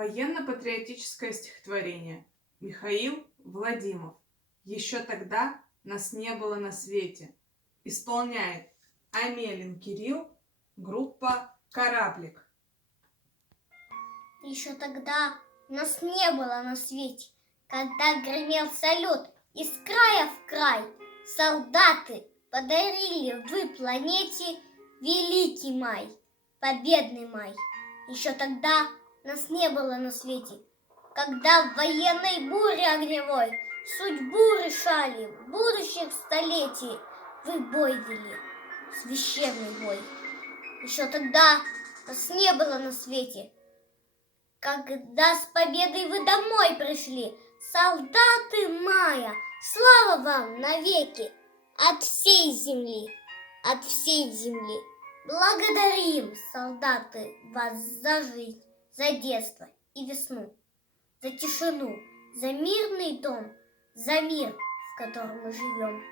Военно-патриотическое стихотворение. Михаил Владимиров. Еще тогда нас не было на свете. Исполняет Амелин Кирилл, группа «Кораблик». Еще тогда нас не было на свете, когда гремел салют из края в край. Солдаты подарили вы планете великий май, победный май. Еще тогда нас не было на свете, когда в военной буре огневой судьбу решали будущих столетий. Вы бой вели, священный бой. Еще тогда нас не было на свете, когда с победой вы домой пришли, солдаты мая, слава вам навеки от всей земли, от всей земли. Благодарим, солдаты, вас за жизнь, за детство и весну, за тишину, за мирный дом, за мир, в котором мы живем.